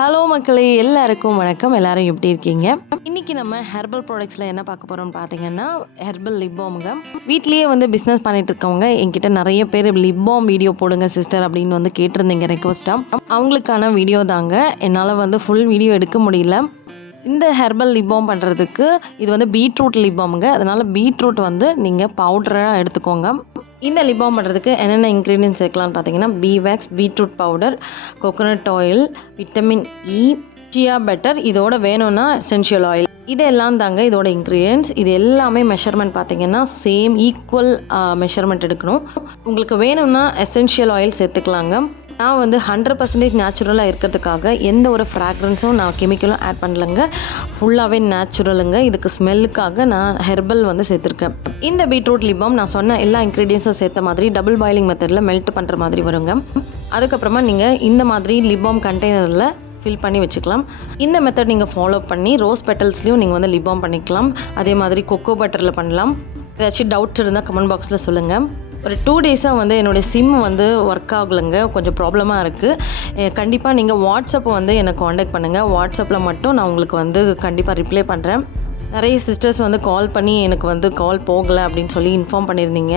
Hello மக்களே எல்லாருக்கும் வணக்கம். எல்லாரும் எப்படி இருக்கீங்க? இன்னைக்கு நம்ம ஹெர்பல் ப்ராடக்ட்ஸில் என்ன பார்க்க போகிறோம்னு பார்த்தீங்கன்னா ஹெர்பல் லிப்பாமுங்க வீட்லேயே வந்து பிஸ்னஸ் பண்ணிட்டு இருக்கவங்க என்கிட்ட நிறைய பேர் லிப்பாம் வீடியோ போடுங்க சிஸ்டர் அப்படின்னு வந்து கேட்டிருந்தீங்க ரெக்வஸ்ட்டாக அவங்களுக்கான வீடியோ தாங்க. என்னால் வந்து ஃபுல் வீடியோ எடுக்க முடியல. இந்த ஹெர்பல் லிப்பாம் பண்ணுறதுக்கு இது வந்து பீட்ரூட் லிப்பாமுங்க அதனால் பீட்ரூட் வந்து நீங்கள் பவுடராக எடுத்துக்கோங்க. இந்த லிபாம் பண்ணுறதுக்கு என்னென்ன இன்க்ரீடியன்ஸ் சேர்க்கலாம்னு பார்த்தீங்கன்னா beeswax beetroot powder coconut oil vitamin E shea butter இதோட வேணும்னா எசென்ஷியல் ஆயில் இதெல்லாம் தாங்க இதோட இன்க்ரீடியன்ஸ் இது எல்லாமே மெஷர்மெண்ட் பார்த்தீங்கன்னா சேம் ஈக்குவல் மெஷர்மெண்ட் எடுக்கணும். உங்களுக்கு வேணும்னா எசென்ஷியல் ஆயில் சேர்த்துக்கலாங்க. நான் வந்து ஹண்ட்ரட் பர்சன்டேஜ் நேச்சுரலாக இருக்கிறதுக்காக எந்த ஒரு ஃப்ராக்ரன்ஸும் நான் கெமிக்கலும் ஆட் பண்ணலைங்க. ஃபுல்லாகவே நேச்சுரலுங்க இதுக்கு ஸ்மெல்லுக்காக நான் ஹெர்பல் வந்து சேர்த்துருக்கேன். இந்த பீட்ரூட் லிபாம் நான் சொன்ன எல்லா இன்க்ரீடியன்ஸும் சேர்த்த மாதிரி டபுள் பாயிலிங் மெத்தடில் மெல்ட் பண்ணுற மாதிரி வருங்க. அதுக்கப்புறமா நீங்கள் இந்த மாதிரி லிபாம் கண்டெய்னரில் ஃபில் பண்ணி வச்சுக்கலாம். இந்த மெத்தட் நீங்கள் ஃபாலோ பண்ணி ரோஸ் பெட்டல்ஸ்லையும் நீங்கள் வந்து லிபாம் பண்ணிக்கலாம். அதே மாதிரி கொக்கோ பட்டரில் பண்ணலாம். ஏதாச்சும் டவுட்ஸ் இருந்தால் கமெண்ட் பாக்ஸில் சொல்லுங்கள் ஒரு டூ டேஸாக வந்து என்னுடைய சிம் வந்து ஒர்க் ஆகலைங்க. கொஞ்சம் ப்ராப்ளமாக இருக்குது கண்டிப்பாக நீங்கள் வாட்ஸ்அப்பை வந்து எனக்கு காண்டாக்ட் பண்ணுங்கள் வாட்ஸ்அப்பில் மட்டும் நான் உங்களுக்கு வந்து கண்டிப்பாக ரிப்ளை பண்ணுறேன் நிறைய சிஸ்டர்ஸ் வந்து கால் பண்ணி எனக்கு வந்து கால் போகலை அப்படின்னு சொல்லி இன்ஃபார்ம் பண்ணியிருந்தீங்க.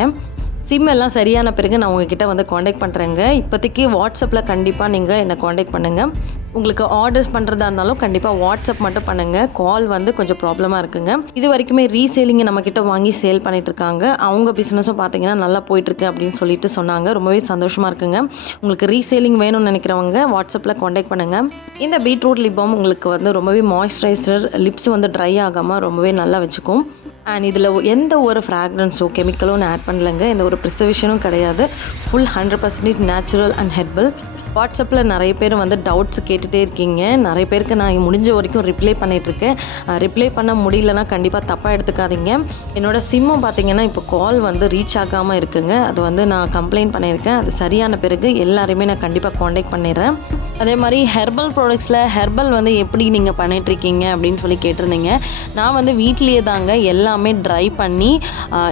சிம் எல்லாம் சரியான பிறகு நான் உங்ககிட்ட வந்து காண்டாக்ட் பண்ணுறேங்க இப்போதைக்கு வாட்ஸ்அப்பில் கண்டிப்பாக நீங்கள் என்னை காண்டாக்ட் பண்ணுங்கள் உங்களுக்கு ஆர்டர்ஸ் பண்ணுறதா இருந்தாலும் கண்டிப்பாக வாட்ஸ்அப் மட்டும் பண்ணுங்கள் கால் வந்து கொஞ்சம் ப்ராப்ளமாக இருக்குங்க. இது வரைக்குமே ரீசேலிங்கை நம்மக்கிட்ட வாங்கி சேல் பண்ணிட்டு இருக்காங்க. அவங்க பிஸ்னஸும் பார்த்தீங்கன்னா நல்லா போயிட்டுருக்கு அப்படின்னு சொல்லிட்டு சொன்னாங்க. ரொம்பவே சந்தோஷமாக இருக்குங்க. உங்களுக்கு ரீசேலிங் வேணும்னு நினைக்கிறவங்க வாட்ஸ்அப்பில் காண்டாக்ட் பண்ணுங்கள் இந்த பீட்ரூட் லிப்பாம் உங்களுக்கு வந்து ரொம்பவே மாய்ஸ்சரைசர் லிப்ஸ் வந்து ட்ரை ஆகாமல் ரொம்பவே நல்லா வச்சுக்கும். அண்ட் இதில் எந்த ஒரு ஃப்ராக்ரன்ஸோ கெமிக்கலும் நான் ஆட் பண்ணலைங்க. எந்த ஒரு ப்ரிசர்வேஷனும் கிடையாது. Full hundred percentage natural and herbal வாட்ஸ்அப்பில் நிறைய பேர் வந்து டவுட்ஸ் கேட்டுகிட்டே இருக்கீங்க. நிறைய பேருக்கு நான் முடிஞ்ச வரைக்கும் ரிப்ளை பண்ணிகிட்ருக்கேன் ரிப்ளை பண்ண முடியலன்னா கண்டிப்பாக தப்பாக எடுத்துக்காதீங்க. என்னோடய சிம்மும் பார்த்தீங்கன்னா இப்போ கால் வந்து ரீச் ஆகாமல் இருக்குங்க. அது வந்து நான் கம்ப்ளைண்ட் பண்ணியிருக்கேன். அது சரியான பிறகு எல்லாரையுமே நான் கண்டிப்பாக காண்டாக்ட் பண்ணிடுறேன். அதே மாதிரி ஹெர்பல் ப்ராடக்ட்ஸில் ஹெர்பல் வந்து எப்படி நீங்கள் பண்ணிகிட்ருக்கீங்க அப்படின்னு சொல்லி கேட்டிருந்தீங்க. நான் வந்து வீட்லேயே தாங்க எல்லாமே ட்ரை பண்ணி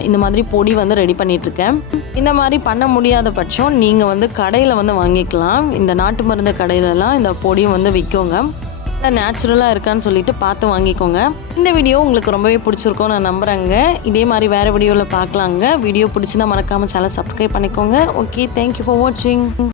இந்த மாதிரி பொடி வந்து ரெடி பண்ணிகிட்ருக்கேன் இந்த மாதிரி பண்ண முடியாத பட்சம் நீங்கள் வந்து கடையில் வந்து வாங்கிக்கலாம். இந்த நாட்டு மருந்து கடையிலலாம் இந்த பொடியும் வந்து விற்கோங்க. நேச்சுரலாக இருக்கான்னு சொல்லிட்டு பார்த்து வாங்கிக்கோங்க. இந்த வீடியோ உங்களுக்கு ரொம்பவே பிடிச்சிருக்கோம் நான் நம்புகிறேங்க இதே மாதிரி வேறு வீடியோவில் பார்க்கலாங்க. வீடியோ பிடிச்சிருந்தா மறக்காமல் சேனல் சப்ஸ்கிரைப் பண்ணிக்கோங்க. ஓகே தேங்க்யூ ஃபார் வாட்சிங்